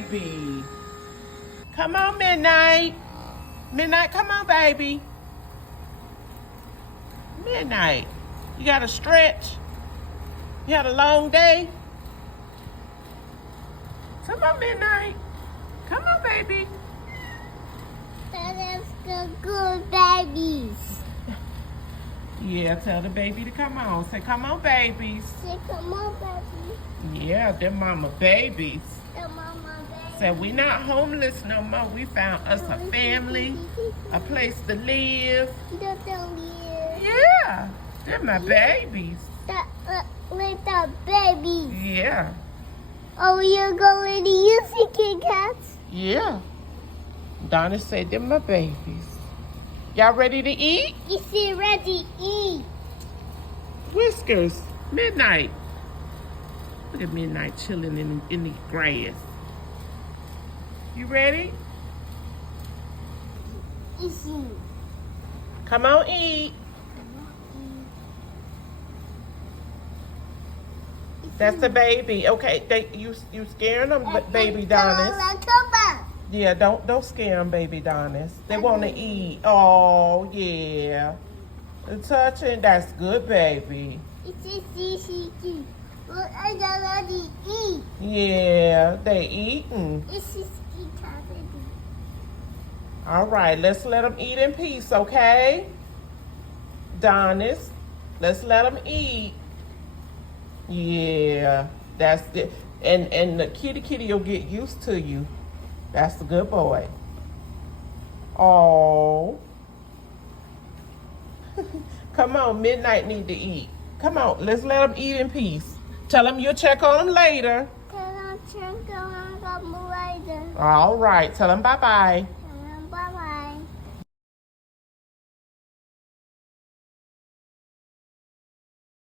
baby. Come on, Midnight. Midnight, come on, baby. Midnight, you got to stretch? You had a long day? Come on, Midnight. Come on, baby. Let's go good babies. Yeah, tell the baby to come on. Say, come on, babies. Say, come on, baby. Yeah, they're mama babies. The mama baby. Said we not homeless no more. We found us a family, a place to live. Yeah, they're my babies. Little babies. Yeah. Oh, you're going to use the Kit Kats? Yeah. Donna said they're my babies. Y'all ready to eat? Is he ready to eat? Whiskers, Midnight. Look at Midnight chilling in the grass. You ready? Is he? Come on, eat. That's the baby. Okay, you scaring them, baby Donis. Yeah, don't scare them, baby Donis. They want to eat. Oh, yeah. The touching, that's good, baby. Yeah, they eating. All right, let's let them eat in peace, okay? Donis, let's let them eat. Yeah, that's it. And the kitty will get used to you. That's a good boy. Oh. Come on, Midnight need to eat. Come on, let's let them eat in peace. Tell them you'll check on them later. Tell them check on them later. All right, tell them bye-bye.